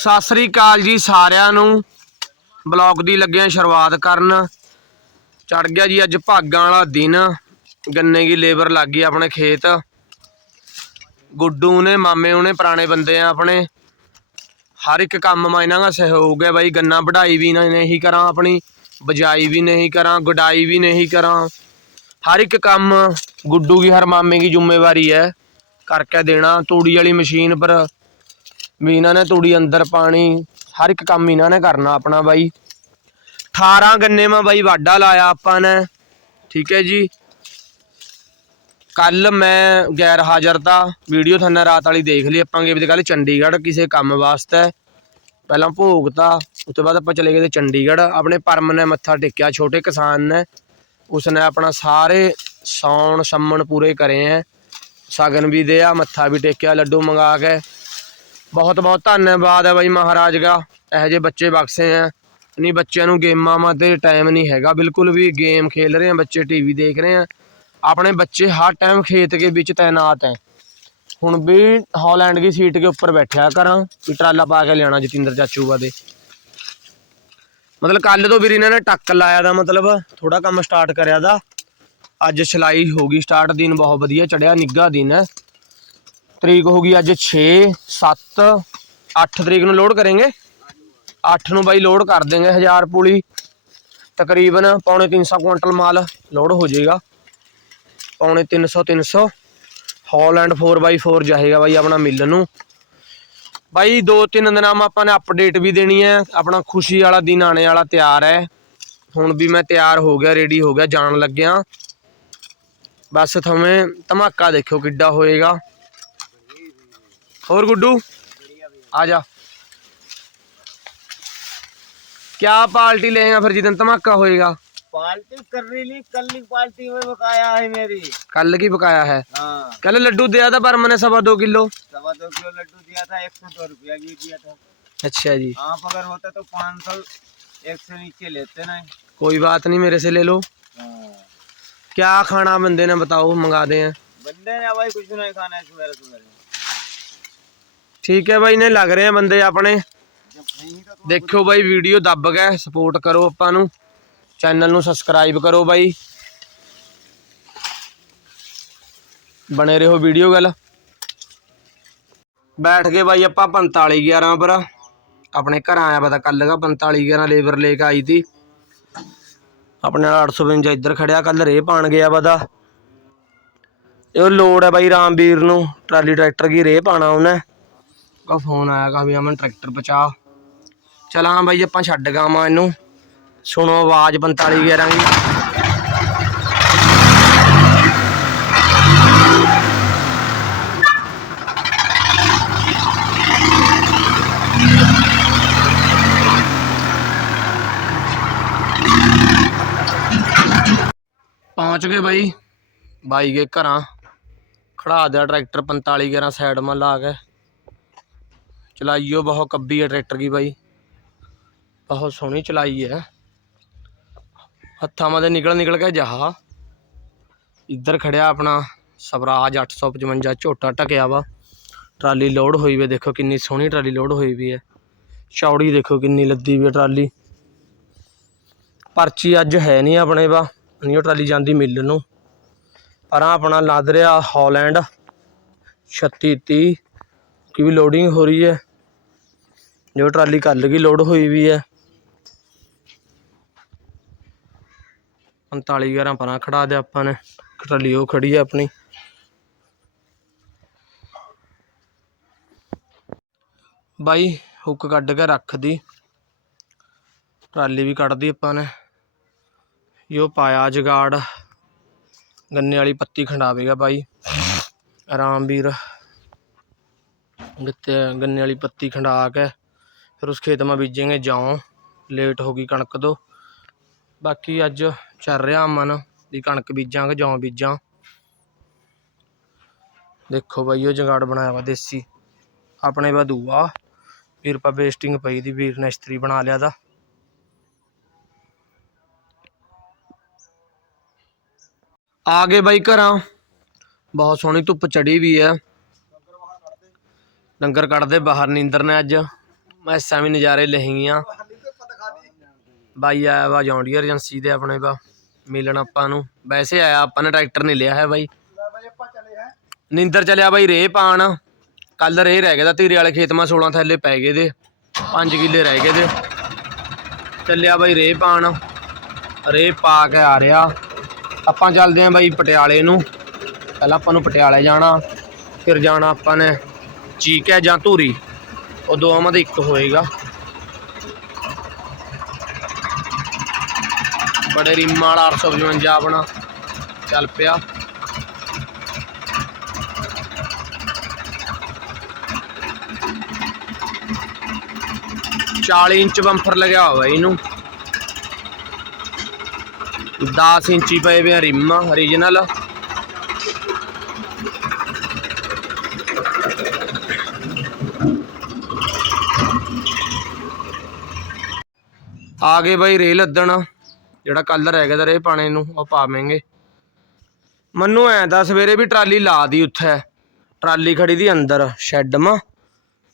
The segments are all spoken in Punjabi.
ਸਤਿ ਸ੍ਰੀ ਅਕਾਲ ਜੀ ਸਾਰਿਆਂ ਨੂੰ। ਬਲੌਗ ਦੀ ਲੱਗਿਆ ਸ਼ੁਰੂਆਤ ਕਰਨ। ਚੜ ਗਿਆ ਜੀ ਅੱਜ ਭਾਗਾਂ ਵਾਲਾ ਦਿਨ। ਗੰਨੇ ਦੀ ਲੇਬਰ ਲੱਗ ਗਈ ਆਪਣੇ ਖੇਤ। ਗੁੱਡੂ ਨੇ, ਮਾਮੇ ਉਹਨੇ ਪੁਰਾਣੇ ਬੰਦੇ ਆ ਆਪਣੇ। ਹਰ ਇੱਕ ਕੰਮ ਮਾ ਇਹਨਾਂ ਦਾ ਸਹਿਯੋਗ ਹੈ ਬਾਈ। ਗੰਨਾ ਵਢਾਈ ਵੀ ਨਾ- ਨਹੀਂ ਕਰਾਂ ਆਪਣੀ, ਬਜਾਈ ਵੀ ਨਹੀਂ ਕਰਾਂ, ਗੁਡਾਈ ਵੀ ਨਹੀਂ ਕਰਾਂ। ਹਰ ਇੱਕ ਕੰਮ ਗੁੱਡੂ ਦੀ, ਹਰ ਮਾਮੇ ਦੀ ਜ਼ਿੰਮੇਵਾਰੀ ਹੈ। ਕਰਕੇ ਦੇਣਾ, ਤੂੜੀ ਵਾਲੀ ਮਸ਼ੀਨ ਪਰ ਵੀ ਇਹਨਾਂ ਨੇ ਤੂੜੀ ਅੰਦਰ ਪਾਣੀ, ਹਰ ਇੱਕ ਕੰਮ ਇਹਨਾਂ ਨੇ ਕਰਨਾ ਆਪਣਾ ਬਾਈ। 18 ਗੰਨੇ ਮਾ ਬਾਈ ਵਾਢਾ ਲਾਇਆ ਆਪਾਂ ਨੇ, ਠੀਕ ਹੈ ਜੀ। ਕੱਲ ਮੈਂ ਗੈਰ ਹਾਜ਼ਰ ਤਾ ਵੀਡੀਓ ਤੁਹਾਨੂੰ ਰਾਤ ਵਾਲੀ ਦੇਖ ਲਈ, ਆਪਾਂ ਗਏ ਵੀ ਕੱਲ ਚੰਡੀਗੜ੍ਹ ਕਿਸੇ ਕੰਮ ਵਾਸਤੇ। ਪਹਿਲਾਂ ਭੋਗ ਤਾ, ਉਸ ਤੋਂ ਬਾਅਦ ਆਪਾਂ ਚਲੇ ਗਏ ਤੇ ਚੰਡੀਗੜ੍ਹ। ਆਪਣੇ ਪਰਮ ਨੇ ਮੱਥਾ ਟੇਕਿਆ, ਛੋਟੇ ਕਿਸਾਨ ਨੇ। ਉਸਨੇ ਆਪਣਾ ਸਾਰੇ ਸੌਣ ਸੰਮਣ ਪੂਰੇ ਕਰੇ ਹੈ। ਸ਼ਗਨ ਵੀ ਦਿਆ, ਮੱਥਾ ਵੀ ਟੇਕਿਆ, ਲੱਡੂ ਮੰਗਾ ਕੇ। ਬਹੁਤ ਬਹੁਤ ਧੰਨਵਾਦ ਹੈ ਬਾਈ ਮਹਾਰਾਜ ਦਾ। ਇਹੋ ਜਿਹੇ ਬੱਚੇ ਬਖਸ਼ੇ ਹੈ ਨਹੀਂ ਬੱਚਿਆਂ ਨੂੰ ਗੇਮਾਂ ਮਾ ਤੇ ਟਾਈਮ ਨਹੀਂ ਹੈਗਾ। ਬਿਲਕੁਲ ਵੀ ਗੇਮ ਖੇਲ ਰਹੇ ਆ, ਬੱਚੇ ਟੀਵੀ ਦੇਖ ਰਹੇ ਆ। ਆਪਣੇ ਬੱਚੇ ਹਰ ਟਾਈਮ ਖੇਤ ਕੇ ਵਿੱਚ ਤੈਨਾਤ ਹੈ ਹੁਣ ਵੀ ਹਾਲੈਂਡ ਦੀ ਸੀਟ ਕੇ ਉੱਪਰ ਬੈਠਿਆ ਕਰਾਂ, ਵੀ ਟਰਾਲਾ ਪਾ ਕੇ ਲਿਆਣਾ ਜਤਿੰਦਰ ਚਾਚੂਗਾ ਦੇ। ਮਤਲਬ ਕੱਲ ਤੋਂ ਵੀਰ ਇਹਨਾਂ ਨੇ ਟੱਕ ਲਾਇਆ ਦਾ ਮਤਲਬ ਥੋੜਾ ਕੰਮ ਸਟਾਰਟ ਕਰਿਆ ਦਾ। ਅੱਜ ਸਿਲਾਈ ਹੋ ਗਈ ਸਟਾਰਟ ਦਿਨ ਬਹੁਤ ਵਧੀਆ ਚੜਿਆ ਨਿੱਘਾ ਦਿਨ ਹੈ। ਤਰੀਕ ਹੋ ਗਈ ਅੱਜ 6 7 8 ਤਰੀਕ ਨੂੰ ਲੋਡ ਕਰਾਂਗੇ। 8 ਨੂੰ ਬਾਈ ਲੋਡ ਕਰ ਦੇਂਗੇ 1000 ਪੁਲੀ। ਤਕਰੀਬਨ ਪੌਣੇ 300 ਕੁਇੰਟਲ ਮਾਲ ਲੋਡ ਹੋ ਜਾਏਗਾ। ਪੌਣੇ 300 300 ਹਾਲੈਂਡ 4x4 ਜਾਏਗਾ ਬਾਈ ਆਪਣਾ ਮਿਲਣ ਨੂੰ। ਬਾਈ ਦੋ ਤਿੰਨ ਦਿਨਾਂ ਮੈਂ ਆਪਾਂ ਨੇ ਅਪਡੇਟ ਵੀ ਦੇਣੀ ਹੈ। ਆਪਣਾ ਖੁਸ਼ੀ ਵਾਲਾ ਦਿਨ ਆਣੇ ਵਾਲਾ ਤਿਆਰ ਹੈ। ਹੁਣ ਵੀ ਮੈਂ ਤਿਆਰ ਹੋ ਗਿਆ ਰੈਡੀ ਹੋ ਗਿਆ, ਜਾਣ ਲੱਗਿਆ। ਬਸ ਥਵੇਂ ਧਮਾਕਾ ਦੇਖਿਓ ਕਿੱਡਾ ਹੋਏਗਾ। और गुड्डू? आ जा। क्या पार्टी लेगा फिर जिदन धमाका होएगा? पार्टी कर रही ली कल की पार्टी में बकाया है मेरी। कल की बकाया है? हाँ। कल लड्डू दिया था पर मैंने सवा दो किलो। सवा दो किलो लड्डू दिया था एक सौ दो रुपया भी दिया था। अच्छा जी। आप अगर होता तो पाँच सौ एक सौ नीचे लेते ना। कोई बात नहीं मेरे से ले लो। हाँ। क्या खाना बंदे ने बताओ मंगा दे। बंदे ने भाई कुछ नहीं खाना है ਠੀਕ ਹੈ ਬਾਈ ਨੇ ਲੱਗ ਰਹੇ ਆ ਬੰਦੇ ਆਪਣੇ। ਦੇਖਿਓ ਬਾਈ ਵੀਡੀਓ ਦੱਬ ਕੇ ਸਪੋਰਟ ਕਰੋ ਆਪਾਂ ਨੂੰ। ਚੈਨਲ ਨੂੰ ਸਬਸਕ੍ਰਾਈਬ ਕਰੋ ਬਾਈ। ਬਣੇ ਰਹੋ ਵੀਡੀਓ ਗੱਲ। ਬੈਠ ਕੇ ਬਾਈ, ਆਪਾਂ 45 11 ਪਰ। ਆਪਣੇ ਘਰ ਆਇਆ ਪਤਾ ਕੱਲ ਦਾ 45 ਲੇਬਰ ਲੈ ਕੇ ਆਈ ਸੀ ਆਪਣੇ ਨਾਲ 855 ਇੱਧਰ ਖੜਿਆ ਕੱਲ ਰੇ ਪਾਣ ਗਿਆ ਪਤਾ। ਇਹ ਲੋਡ ਹੈ ਬਾਈ ਰਾਮਵੀਰ ਨੂੰ, ਟਰਾਲੀ ਟਰੈਕਟਰ ਕੀ ਰੇ ਪਾਣਾ ਉਹਨੇ। ਕਾ ਫੋਨ ਆਇਆ ਕਾ ਵੀ ਅਮਨ ਟਰੈਕਟਰ ਪਚਾ ਚਲਾਂ ਬਾਈ, ਆਪਾਂ ਛੱਡ ਗਾਵਾਂ ਇਹਨੂੰ। ਸੁਣੋ ਆਵਾਜ਼ 45 11 ਦੀ। ਪਹੁੰਚ ਗਏ ਬਾਈ। ਬਾਈ ਗਏ ਘਰਾਂ। ਖੜਾ ਦਿਆ ਟਰੈਕਟਰ 45 11 ਸਾਈਡ ਮਾ ਲਾ ਕੇ। ਚਲਾਈਓ, ਬਹੁਤ ਕੱਬੀ ਹੈ ਟਰੈਕਟਰ ਦੀ ਬਾਈ। ਬਹੁਤ ਸੋਹਣੀ ਚਲਾਈ ਹੈ। ਹੱਥਾਂ ਮਾ ਦੇ ਨਿਕਲ ਨਿਕਲ ਕੇ ਜਹਾ ਇੱਧਰ ਖੜਿਆ ਆਪਣਾ ਸਵਰਾਜ 855 ਝੋਟਾ ਟਕਿਆ ਵਾ। ਟਰਾਲੀ ਲੋਡ ਹੋਈ ਵੀ, ਦੇਖੋ ਕਿੰਨੀ ਸੋਹਣੀ ਟਰਾਲੀ ਲੋਡ ਹੋਈ ਵੀ ਹੈ। ਚੌੜੀ ਦੇਖੋ ਕਿੰਨੀ ਲੱਦੀ ਵੀ ਹੈ ਟਰਾਲੀ। ਪਰਚੀ ਅੱਜ ਹੈ ਨਹੀਂ ਆਪਣੇ ਵਾ, ਨਹੀਂ ਉਹ ਟਰਾਲੀ ਜਾਂਦੀ ਮਿਲ ਨੂੰ। ਪਰ ਆਪਣਾ ਲੱਦ ਰਿਹਾ ਹਾਲੈਂਡ। 36 30 ਕੀ ਵੀ ਲੋਡਿੰਗ ਹੋ ਰਹੀ ਹੈ। ਜੋ ਟਰਾਲੀ ਕੱਲ ਗਈ ਲੋਡ ਹੋਈ ਵੀ ਹੈ। 45 11 ਪਰਾਂ ਖੜਾ ਦਿਆ ਆਪਾਂ ਨੇ। ਟਰਾਲੀ ਉਹ ਖੜੀ ਹੈ ਆਪਣੀ। ਬਾਈ, ਹੁੱਕ ਕੱਢ ਕੇ ਰੱਖਦੀ ਟਰਾਲੀ ਵੀ ਕੱਢਦੀ ਆਪਾਂ ਨੇ। ਯੋ ਪਾਇਆ ਜਗਾੜ। ਗੰਨੇ ਵਾਲੀ ਪੱਤੀ ਖੰਡਾਵੇਗਾ ਬਾਈ। ਆਰਾਮਵੀਰ ਗਿੱਤੇ ਗੰਨੇ ਵਾਲੀ ਪੱਤੀ ਖੰਡਾ ਕੇ। ਫਿਰ ਉਸ ਖੇਤ ਮਾ ਬੀਜेंगे ਜੌਂ। ਲੇਟ ਹੋ ਗਈ ਕਣਕ ਤੋਂ। ਬਾਕੀ ਅੱਜ ਚੱਲ ਰਿਹਾ ਮਨ ਦੀ ਕਣਕ ਬੀਜਾਂਗੇ, ਜੌਂ ਬੀਜਾਂ। ਦੇਖੋ ਬਾਈ, ਉਹ ਜਗਾੜ ਬਣਾਇਆ ਵਾ ਦੇਸੀ। ਆਪਣੇ ਵਾ ਦੂਆ ਵੀਰ ਪਾ ਵੇਸਟਿੰਗ ਪਈ ਦੀ, ਵੀਰ ਨੇ ਇਸਤਰੀ ਬਣਾ ਲਿਆ ਦਾ। ਆ ਗਏ ਬਾਈ ਘਰਾਂ। ਬਹੁਤ ਸੋਹਣੀ ਧੁੱਪ ਚੜੀ ਵੀ ਹੈ। ਲੰਗਰ ਕੱਢਦੇ ਬਾਹਰ, ਨੀਂਦਰ ਨੇ ਅੱਜ। ਮੈਸਾਂ ਵੀ ਨਜ਼ਾਰੇ ਲਹਿੰਗੀਆਂ। ਬਾਈ ਆਇਆ ਵਾ ਜੌਂਡੀਅਰ ਏਜੰਸੀ ਦੇ ਆਪਣੇ ਵਾ ਮਿਲਣ ਆਪਾਂ ਨੂੰ। ਵੈਸੇ ਆਇਆ, ਆਪਾਂ ਨੇ ਟਰੈਕਟਰ ਨਹੀਂ ਲਿਆ ਹੈ ਬਾਈ। ਨਿੰਦਰ ਚਲਿਆ ਬਾਈ ਰੇ ਪਾਣ। ਕੱਲ ਰੇ ਰਹਿ ਗਿਆ ਤਾਂ ਧੀਰੇ ਵਾਲੇ ਖੇਤ, ਮਾ 16 ਥੈਲੇ ਪੈ ਗਏ ਦੇ। 5 ਕਿੱਲੇ ਰਹਿ ਗਏ ਦੇ। ਚੱਲਿਆ ਬਾਈ ਰੇ ਪਾਣ। ਰੇ ਪਾ ਕੇ ਆ ਰਿਹਾ। ਆਪਾਂ ਚੱਲਦੇ ਆਂ ਬਾਈ ਪਟਿਆਲੇ ਨੂੰ। ਪਹਿਲਾਂ ਆਪਾਂ ਨੂੰ ਪਟਿਆਲੇ ਜਾਣਾ, ਫਿਰ ਜਾਣਾ ਆਪਾਂ ਨੇ ਚੀਕ ਹੈ ਜਾਂ ਧੂਰੀ। ਉਹ ਦੋਵਾਂ ਦਾ ਇੱਕ ਹੋਏਗਾ। ਬੜੇ ਰਿੰਮਾਂ ਵਾਲਾ 855 ਆਪਣਾ। ਚੱਲ ਪਿਆ। ਚਾਲੀ ਇੰਚ ਬੰਫਰ ਲੱਗਿਆ ਹੋਇਆ ਇਹਨੂੰ। 10 ਇੰਚੀ ਪਏ ਵੇ ਰਿਮ ਓਰੀਜਨਲ ਆ ਗਏ ਬਾਈ ਰੇਹ ਲੱਦਣ। ਜਿਹੜਾ ਕੱਲ ਰਹਿ ਗਿਆ ਰੇਹ ਪਾਣੇ ਨੂੰ, ਉਹ ਪਾਵਾਂਗੇ। ਮੈਨੂੰ ਐਂ ਦਾ ਸਵੇਰੇ ਵੀ ਟਰਾਲੀ ਲਾ ਦੀ ਉੱਥੇ। ਟਰਾਲੀ ਖੜੀ ਦੀ ਅੰਦਰ ਸ਼ੈੱਡ ਮਾ।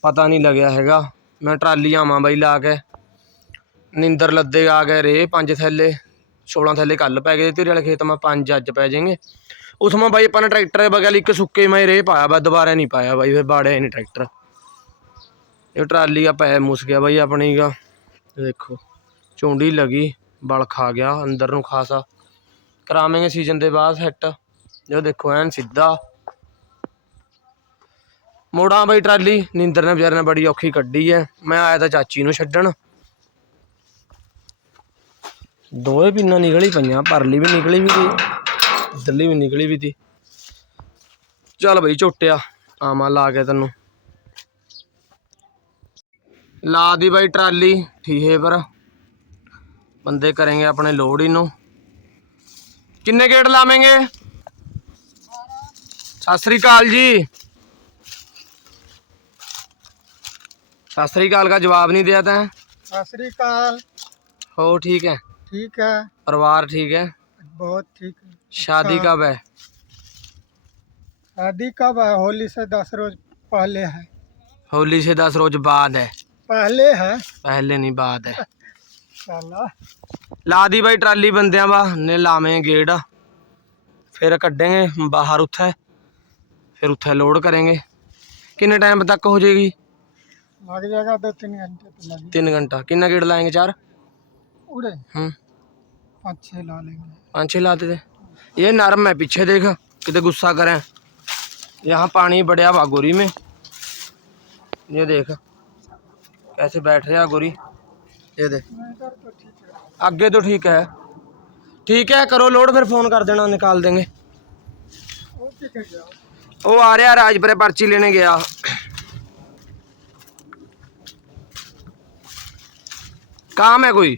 ਪਤਾ ਨਹੀਂ ਲੱਗਿਆ ਹੈਗਾ। ਮੈਂ ਟਰਾਲੀ ਆਵਾਂ ਬਾਈ ਲਾ ਕੇ। ਨਿੰਦਰ ਲੱਦੇ ਆ ਗਏ ਰੇ ਪੰਜ ਥੈਲੇ। 16 ਥੈਲੇ ਕੱਲ ਪੈ ਗਏ, ਤੇਰੇ ਵਾਲੇ ਖੇਤ ਮਾ ਪੰਜ ਅੱਜ ਪੈ ਜਾਣਗੇ ਉਸ ਮਾ ਬਾਈ ਆਪਾਂ ਨੇ ਟਰੈਕਟਰ ਦੇ ਬਗਲ ਇੱਕ ਸੁੱਕੇ ਮੈਂ ਰੇ ਪਾਇਆ ਬਾ ਦੁਬਾਰਾ ਨਹੀਂ ਪਾਇਆ ਬਾਈ, ਫਿਰ ਬਾੜਿਆ ਨਹੀਂ ਟਰੈਕਟਰ। ਇਹ ਟਰਾਲੀ ਆ ਪੈ ਮੁਸ ਗਿਆ ਬਾਈ ਆਪਣੀ ਗਾ। ਦੇਖੋ। ਝੁੰਡੀ ਲੱਗੀ, ਬਲ ਖਾ ਗਿਆ ਅੰਦਰ ਨੂੰ ਖਾਸਾ। ਕਰਾਵਾਂਗੇ ਸੀਜ਼ਨ ਦੇ ਬਾਅਦ ਸੈੱਟ ਜੋ ਦੇਖੋ, ਐਨ ਸਿੱਧਾ। ਮੋੜਾਂ ਬਾਈ ਟਰਾਲੀ, ਨਿੰਦਰ ਨੇ ਵਿਚਾਰੇ ਨੇ ਬੜੀ ਔਖੀ ਕੱਢੀ ਐ। ਮੈਂ ਆਇਆ ਤਾਂ ਚਾਚੀ ਨੂੰ ਛੱਡਣ। ਦੋਵੇਂ ਪਿੰਨਾਂ ਨਿਕਲੀ ਪਈਆਂ, ਪਰਲੀ ਵੀ ਨਿਕਲੀ ਵੀ ਤੀ, ਇੱਧਰਲੀ ਵੀ ਨਿਕਲੀ ਵੀ ਤੀ। ਚੱਲ ਬਈ ਝੋਟਿਆ ਆਮਾ ਲਾ ਕੇ ਤੈਨੂੰ। ਲਾ ਦੀ ਬਾਈ ਟਰਾਲੀ, ਠੀਹੇ ਪਰ। ਬੰਦੇ ਕਰਾਂਗੇ ਆਪਣੇ ਲੋਡ ਹੀ ਨੂੰ ਕਿੰਨੇ ਗੇਟ ਲਾਵੇਂਗੇ ਸਤਿ ਸ੍ਰੀ ਅਕਾਲ ਜੀ सत श्रीकाल का जवाब नहीं दिया था सत श्रीकाल हो ठीक है ठीक है परिवार ठीक है बहुत ठीक है शादी कब है शादी कब है होली से दस रोज पहले है होली से दस रोज बाद है पहले है पहले नहीं बाद है साला ला दी भाई ट्राली बंद ने लावे ਲਾਵੇਂ फिर कडेंगे बाहर ਬਾਹਰ फिर उठे लोड करेंगे किन्ने टाइम तक हो जाएगी लग जाएगा तो तीन घंटे तीन घंटा कितना गेट लाएँगे चार उड़े पाँच छः ला लेंगे लाते थे ये नरम है पीछे देख कितने गुस्सा करें यहाँ पानी बढ़िया वा गोरी में ये देख कैसे बैठ रहा गोरी ये देख इधर तो ठीक है आगे तो ठीक है ठीक है करो लोड फिर फोन कर देना निकाल देंगे वो ठीक है जाओ वो आ रहा राजपुरे पर्ची लेने गया काम है कोई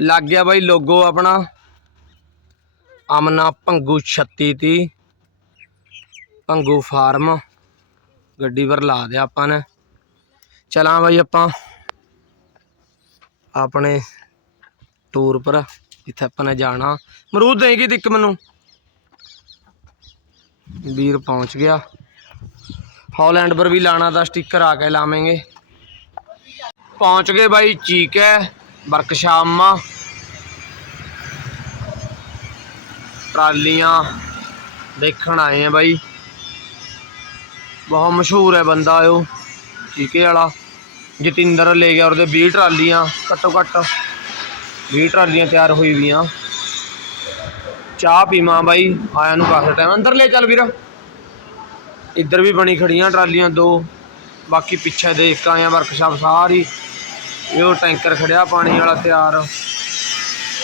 ਲੱਗ ਗਿਆ ਬਾਈ ਲੋਗੋ ਆਪਣਾ ਅਮਨਾ ਭੰਗੂ 36 ਤੀ ਭੰਗੂ ਫਾਰਮ ਗੱਡੀ ਪਰ ਲਾ ਦਿਆ ਆਪਾਂ ਨੇ ਚਲਾਂ ਬਾਈ ਆਪਾਂ। ਆਪਣੇ ਟੂਰ ਪਰ, ਜਿੱਥੇ ਆਪਾਂ ਨੇ ਜਾਣਾ। ਮਰੂਦ ਦੇਗੀ ਦਿੱਕ ਮੈਨੂੰ। ਵੀਰ ਪਹੁੰਚ ਗਿਆ। ਹਾਲੈਂਡ ਪਰ ਵੀ ਲਾਣਾ ਦਾ ਸਟicker ਆ ਕੇ ਲਾਵਾਂਗੇ। ਪਹੁੰਚ ਗਏ ਬਾਈ ਚੀਕ ਹੈ ਵਰਕਸ਼ਾਪਾਂ ਟਰਾਲੀਆਂ ਦੇਖਣ ਆਏ ਆ ਬਾਈ। ਬਹੁਤ ਮਸ਼ਹੂਰ ਹੈ ਬੰਦਾ ਉਹ। ਚੀਕੇ ਵਾਲਾ। ਜਤਿੰਦਰ ਲੈ ਗਿਆ ਉਹਦੇ 20 ਟਰਾਲੀਆਂ ਘੱਟੋ ਘੱਟ 20 ਟਰਾਲੀਆਂ ਤਿਆਰ ਹੋਈ ਵੀਆਂ। ਚਾਹ ਪੀਵਾਂ ਬਾਈ ਆਇਆ ਨੂੰ ਕਾਫੀ ਟਾਈਮ ਅੰਦਰ ਲੈ ਚੱਲ ਵੀਰ। ਇੱਧਰ ਵੀ ਬਣੀ ਖੜੀਆਂ ਟਰਾਲੀਆਂ ਦੋ। ਬਾਕੀ ਪਿੱਛੇ ਦੇਖ ਕੇ ਆਇਆ ਵਰਕਸ਼ਾਪ ਸਾਰੀ। ਇਹ ਉਹ ਟੈਂਕਰ ਖੜਿਆ ਪਾਣੀ ਵਾਲਾ ਤਿਆਰ।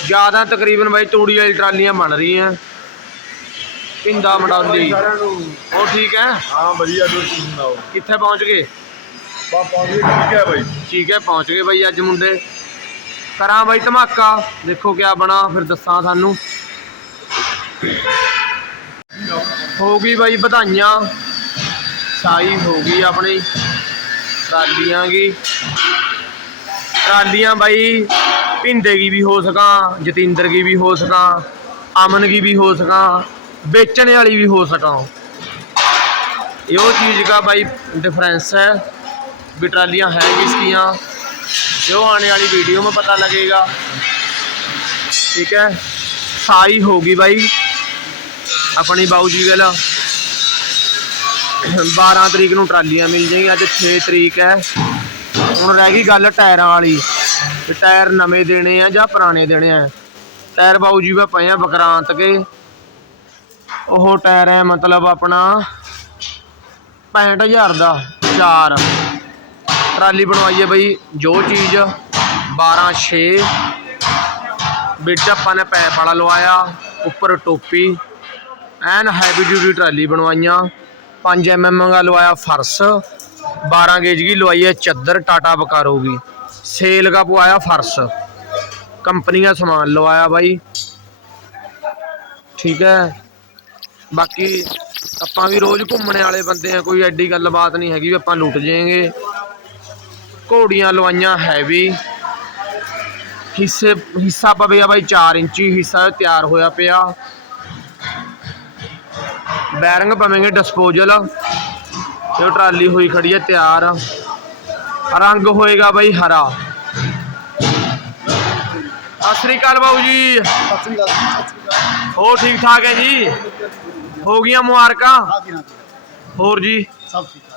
ਜ਼ਿਆਦਾ ਤਕਰੀਬਨ ਬਾਈ ਤੂੜੀ ਵਾਲੀ ਟਰਾਲੀਆਂ ਬਣ ਰਹੀਆਂ। ਪਿੰਦਾ ਮਡੌਲੀ। ਉਹ ਠੀਕ ਹੈ? ਹਾਂ ਵਧੀਆ ਤੁਸੀਂ ਸੁਣਾਓ? ਕਿੱਥੇ ਪਹੁੰਚ ਗਏ? ਠੀਕ ਹੈ ਬਾਈ। ਠੀਕ ਹੈ, ਪਹੁੰਚ ਗਏ ਬਾਈ ਅੱਜ ਮੁੰਡੇ। ਕਰਾਂ ਬਾਈ ਧਮਾਕਾ। ਦੇਖੋ ਕਿਆ ਬਣਾ, ਫਿਰ ਦੱਸਾਂ ਤੁਹਾਨੂੰ। ਹੋ ਗਈ ਬਾਈ ਵਧਾਈਆਂ। ਸਾਈ ਹੋ ਗਈ ਆਪਣੀ। ਟਰਾਲੀਆਂ ਕੀ। ਟਰਾਲੀਆਂ ਬਾਈ ਭਿੰਦੇ ਦੀ ਵੀ ਹੋ ਸਕਾਂ, ਜਤਿੰਦਰ ਦੀ ਵੀ ਹੋ ਸਕਾਂ, ਅਮਨ ਕੀ ਵੀ ਹੋ ਸਕਾਂ, ਵੇਚਣ ਵਾਲੀ ਵੀ ਹੋ ਸਕਾਂ। ਇਹੋ ਚੀਜ਼ ਦਾ ਬਾਈ ਡਿਫਰੈਂਸ ਹੈ। ਵੀ ਟਰਾਲੀਆਂ ਹੈ ਕਿਸਕੀਆਂ ਜੋ ਆਉਣ ਵਾਲੀ ਵੀਡੀਓ ਮੈਂ ਪਤਾ ਲੱਗੇਗਾ। ਠੀਕ ਹੈ? ਸਾਈ ਹੋ ਗਈ ਬਾਈ। ਆਪਣੀ ਬਾਊ ਜੀ ਗੱਲ 12 ਤਰੀਕ ਨੂੰ ਟਰਾਲੀਆਂ ਮਿਲ ਜਾਈਆਂ, ਅੱਜ 6 ਤਰੀਕ ਹੈ। ਹੁਣ ਰਹਿ ਗਈ ਗੱਲ ਟਾਇਰਾਂ ਵਾਲੀ ਤੇ ਟਾਇਰ ਨਵੇਂ ਦੇਣੇ ਆ ਜਾਂ ਪੁਰਾਣੇ ਦੇਣੇ ਆ। ਟਾਇਰ ਬਾਊ ਜੀ ਵਾ ਪਏ ਆ ਬਕਰਾਂਤ ਕੇ। ਉਹ ਟਾਇਰ ਹੈ ਮਤਲਬ ਆਪਣਾ 65000 ਦਾ 4 ਟਰਾਲੀ ਬਣਵਾਈਏ ਹੈ ਬਈ, ਜੋ ਚੀਜ਼ 12 6 ਵਿੱਚ ਆਪਾਂ ਨੇ ਪੈਪ ਵਾਲਾ ਲਵਾਇਆ, ਉੱਪਰ ਟੋਪੀ, ਐਨ ਹੈਵੀ ਡਿਊਟੀ ਟਰਾਲੀ ਬਣਵਾਈਆਂ 5 ਐਮਐਮ ਦਾ ਲਵਾਇਆ ਫਰਸ਼ 12 ਗੇਜ ਦੀ ਲਵਾਈ ਹੈ ਚੱਦਰ ਟਾਟਾ ਬਕਾਰੋ ਦੀ, ਸੇਲ ਦਾ ਪਵਾਇਆ ਫਰਸ਼ ਕੰਪਨੀ ਦਾ ਸਮਾਨ ਲਵਾਇਆ ਬਾਈ, ਠੀਕ ਹੈ, ਬਾਕੀ ਆਪਾਂ ਵੀ ਰੋਜ਼ ਘੁੰਮਣ ਵਾਲੇ ਬੰਦੇ ਆ ਕੋਈ ਐਡੀ ਗੱਲਬਾਤ ਨਹੀਂ ਹੈਗੀ ਵੀ ਆਪਾਂ ਲੁੱਟ ਜਾਏਗੇ। ਘੋੜੀਆਂ ਲਵਾਈਆਂ ਹੈਵੀ ਹਿੱਸੇ ਹਿੱਸਾ ਪਵੇਗਾ ਬਾਈ 4 ਇੰਚੀ ਹਿੱਸਾ ਤਿਆਰ ਹੋਇਆ ਪਿਆ। ਬੈਰਿੰਗ ਪਵੇਂਗੇ ਡਿਸਪੋਜ਼ਲ ਤੇ ਉਹ ਟਰਾਲੀ ਹੋਈ ਖੜੀ ਹੈ ਤਿਆਰ। ਰੰਗ ਹੋਏਗਾ ਬਾਈ ਹਰਾ। ਸਤਿ ਸ੍ਰੀ ਅਕਾਲ ਬਾਊ ਜੀ। ਸਤਿ ਸ੍ਰੀ ਅਕਾਲ ਜੀ, ਸਤਿ ਸ੍ਰੀ ਅਕਾਲ ਹੋ ਠੀਕ ਠਾਕ ਹੈ ਜੀ? ਹੋ ਗਈਆਂ ਮੁਬਾਰਕਾਂ? ਹਾਂ ਜੀ ਹਾਂ ਜੀ ਹੋਰ ਜੀ? ਸਭ ਠੀਕ ਠਾਕ ਜੀ।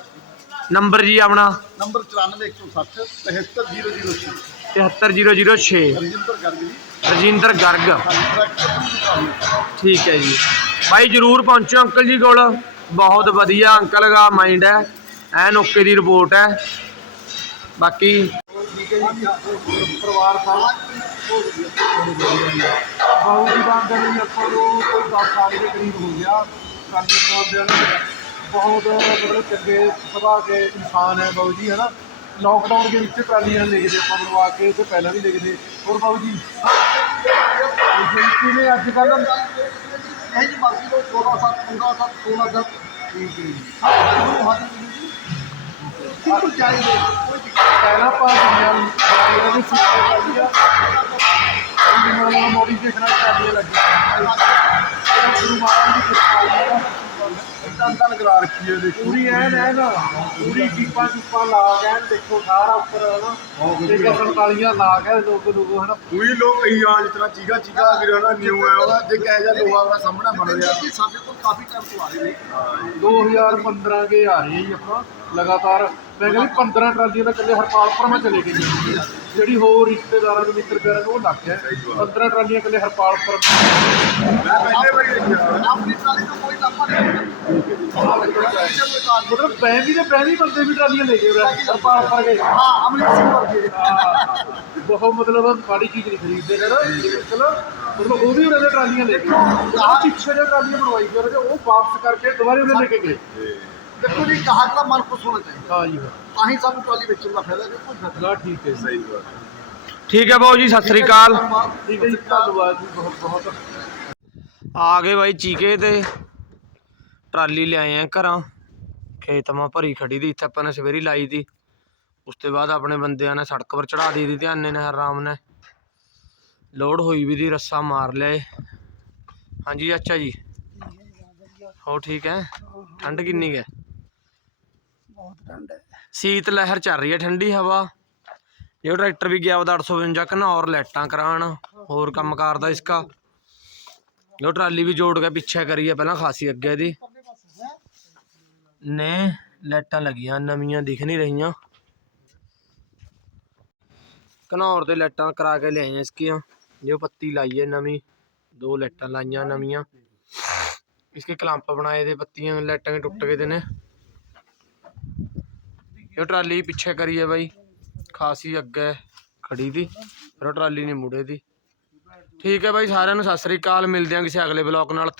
ਨੰਬਰ ਜੀ ਆਪਣਾ? ਨੰਬਰ 94160 73006 73006 ਰਜਿੰਦਰ ਗਰਗ ਜੀ। ਰਜਿੰਦਰ ਗਰਗ ਸਾਡੀ ਠੀਕ ਹੈ ਜੀ। ਭਾਈ ਜਰੂਰ ਪਹੁੰਚੋ ਅੰਕਲ ਜੀ ਕੋਲ। ਬਹੁਤ ਵਧੀਆ ਅੰਕਲ ਦਾ ਮਾਈਂਡ ਹੈ। ਐਨ ਓਕੇ ਦੀ ਰਿਪੋਰਟ ਹੈ। ਬਾਕੀ ਠੀਕ ਹੈ ਜੀ ਪਰਿਵਾਰ ਸਾਰਾ ਬਾਹੂ ਦੀ ਬਾਤ ਕਰੀ ਆਪਾਂ ਨੂੰ ਕੋਈ 10 ਸਾਲ ਦੇ ਕਰੀਬ ਹੋ ਗਿਆ। ਕਾਲੀ ਬਣਾਉਂਦੇ ਨੇ ਬਹੁਤ ਮਤਲਬ ਚੰਗੇ ਸੁਭਾਅ ਕੇ ਇਨਸਾਨ ਹੈ ਬਾਬੂ ਜੀ ਹੈ ਨਾ ਲਾਕਡਾਊਨ ਦੇ ਵਿੱਚ ਟਰਾਲੀਆਂ ਲਿਖਦੇ, ਆਪਾਂ ਬਣਵਾ ਕੇ ਤੇ ਪਹਿਲਾਂ ਵੀ ਲਿਖਦੇ। ਹੋਰ ਬਾਬੂ ਜੀ? ਇਹ ਕਿਵੇਂ ਅੱਜ ਕੱਲ੍ਹ? ਇਹ ਜੀ ਬਾਕੀ ਤੋਂ 16 7 15 7 16 ਤੱਕ ਠੀਕ ਹੈ ਜੀ। ਚਾਹੀਦੇ ਕੋਈ ਪਹਿਲਾਂ ਆਪਾਂ ਦੁਨੀਆ ਨੂੰ ਦੇ ਸਿੱਕੇ ਟਰਾਲੀਆਂ ਇਹ ਮਤਲਬ ਮੋੜੀ ਦੇਖਣਾ ਟਰਾਲੀਆਂ ਲੱਗੀ ਗੁਰੂ ਮਹਾਰਾਜ ਦੀ ਕਿਰਪਾ ਨਾਲ। ਨਹੀਂ ਤਨ ਕਰਾ ਰੱਖੀ ਹੈ ਦੇਖੋ। ਪੂਰੀ ਐਨ ਐਨ ਪੂਰੀ ਕੀਪਾਂ ਚੁੱਪਾਂ ਲਾ ਕੇ ਐਨ ਦੇਖੋ ਸਾਰਾ ਉੱਪਰ ਹਨਾ ਦੇਖੋ 47 ਲਾ ਕੇ ਲੋਕ ਲੋਕ ਹਨਾ। ਕੋਈ ਲੋਕ ਕਹੀ ਆ ਜਿਸ ਤਰ੍ਹਾਂ ਚੀਗਾ ਚੀਗਾ ਵੀਰ ਹਨਾ ਨਿਊ ਹੈ ਉਹਦਾ ਜੇ ਕਹਿ ਜਾ ਲੋਹਾ ਦਾ ਸਾਹਮਣਾ ਬਣ ਰਿਹਾ। ਜੀ ਸਾਡੇ ਕੋਲ ਕਾਫੀ ਟਾਈਮ ਤੋਂ ਆ ਰਹੇ ਨੇ। 2015 ਕੇ ਆ ਰਹੀ ਹੈ ਜੀ ਆਪਣਾ ਲਗਾਤਾਰ। ਮੈਂ ਕਹਿੰਦੀ 15 ਟਰਾਲੀਆਂ ਦਾ ਇਕੱਲੇ ਹਰਪਾਲਪੁਰ ਮੈਂ ਚਲੇ ਗਈ ਜਿਹੜੀ ਹੋਰ ਰਿਸ਼ਤੇਦਾਰਾਂ ਨੂੰ ਮਿੱਤਰ ਪਿਆਰਾਂ ਨੂੰ ਉਹ ਲੱਗ ਗਿਆ। 15 ਟਰਾਲੀਆਂ ਇਕੱਲੇ ਹਰਪਾਲਪੁਰ। ਮੈਂ ਪਹਿਲੇ ਵਾਰੀ ਦੇਖਿਆ। ਆਪਣੀ ਟਰਾਲੀ ਤੋਂ ਕੋਈ ਲਾਪਾ ਨਹੀਂ। ਹਾਂ ਮਤਲਬ ਪੈਂਦੀ ਦੇ ਪਹਿਲੀ ਬੰਦੇ ਵੀ ਟਰਾਲੀਆਂ ਲੈ ਗਏ ਉਰੇ, ਹਰਪਾਲਪੁਰ ਗਏ ਅਮਰੀਕ ਸਿੰਘ ਵਰਗੇ। ਹਾਂ, ਬਹੁਤ ਮਤਲਬ ਮਾੜੀ ਚੀਜ਼ ਨਹੀਂ ਖਰੀਦਦੇ ਨੇ? ਚਲੋ ਮਤਲਬ ਉਹ ਵੀ ਉਹਨਾਂ ਦੇ ਟਰਾਲੀਆਂ ਲੈ ਕੇ ਆ ਪਿੱਛੇ ਦੇ ਟਰਾਲੀਆਂ ਬਣਵਾਈ ਗਏ ਉਹਦੇ ਉਹ ਵਾਪਸ ਕਰਕੇ ਦੁਬਾਰਾ ਉਹਨੇ ਲੈ ਕੇ ਗਏ। ਦੇਖੋ ਜੀ ਗਾਹਕ ਦਾ ਮਨ ਖੁਸ਼ ਹੋਣਾ ਚਾਹੀਦਾ। ਹਾਂ ਜੀ ਤਾਂ ਹੀ ਸਾਨੂੰ ਟਰਾਲੀ ਵੇਚਣ ਦਾ ਫਾਇਦਾ ਜੇ ਕੋਈ ਫਾਇਦਾ ਨਾ ਠੀਕ ਹੈ। ਸਹੀ ਬਾਤ ਠੀਕ ਹੈ ਬਾਊ ਜੀ ਸਤਿ ਸ੍ਰੀ ਅਕਾਲ। ਠੀਕ ਹੈ ਜੀ ਧੰਨਵਾਦ ਜੀ ਬਹੁਤ ਬਹੁਤ। ਆ ਗਏ ਬਾਈ ਚੀਕੇ ਤੇ। ਟਰਾਲੀ ਲਿਆਏ ਆ ਘਰਾਂ। ਖੇਤ ਮਾ ਭਰੀ ਖੜੀ ਦੀ ਇੱਥੇ ਆਪਾਂ ਨੇ ਸਵੇਰੀ ਲਾਈ ਤੀ ਉਸ ਤੋਂ ਬਾਅਦ ਆਪਣੇ ਬੰਦਿਆਂ ਨੇ ਸੜਕ ਪਰ ਚੜਾ ਦੀ ਦੀ ਧਿਆਨੇ ਨੇ ਆਰਾਮ ਨੇ ਲੋਡ ਹੋਈ ਵੀ ਦੀ ਰੱਸਾ ਮਾਰ ਲਿਆ ਹਾਂਜੀ ਅੱਛਾ ਜੀ? ਹੋ ਠੀਕ ਹੈ ਠੰਡ ਕਿੰਨੀ ਹੈ ਬਹੁਤ ਠੰਡ ਹੈ ਸੀਤ ਲਹਿਰ ਚੱਲ ਰਹੀ ਹੈ ਠੰਡੀ ਹਵਾ। ਇਹ ਟਰੈਕਟਰ ਵੀ ਗਿਆ ਉਹਦਾ 852 ਘਨੌਰ ਲਾਈਟਾਂ ਕਰਾਉਣ ਹੋਰ ਕੰਮ ਕਰਦਾ ਇਸਕਾ। ਜੋ ਟਰਾਲੀ ਵੀ ਜੋੜ ਕੇ ਪਿੱਛੇ ਕਰੀ ਹੈ ਪਹਿਲਾਂ ਖਾਸੀ ਅੱਗੇ ਇਹਦੀ ਨੇ ਲਾਈਟਾਂ ਲੱਗੀਆਂ, ਨਵੀਆਂ ਦਿਖ ਨਹੀਂ ਰਹੀਆਂ। ਘਨੌਰ ਤੇ ਲਾਈਟਾਂ ਕਰਾ ਕੇ ਲਿਆਈਆਂ ਇਸਕੀਆਂ। ਜੋ ਪੱਤੀ ਲਾਈ ਹੈ ਨਵੀਂ, ਦੋ ਲਾਈਟਾਂ ਲਾਈਆਂ ਨਵੀਆਂ। ਇਸਕੇ ਕਲੰਪ ਬਣਾਏ ਦੇ ਪੱਤੀਆਂ, ਲਾਈਟਾਂ ਵੀ ਟੁੱਟ ਗਏ ਦੇ ਨੇ। ਇਹ ਟਰਾਲੀ ਪਿੱਛੇ ਕਰੀ ਹੈ ਬਾਈ, ਖਾਸੀ ਅੱਗੇ ਖੜੀ ਦੀ, ਪਰ ਉਹ ਟਰਾਲੀ ਨਹੀਂ ਮੁੜੇ ਦੀ। ਠੀਕ ਹੈ ਬਾਈ, ਸਾਰਿਆਂ ਨੂੰ ਸਤਿ ਸ੍ਰੀ ਅਕਾਲ, ਮਿਲਦੇ ਹਾਂ ਕਿਸੇ ਅਗਲੇ ਬਲੌਗ ਨਾਲ।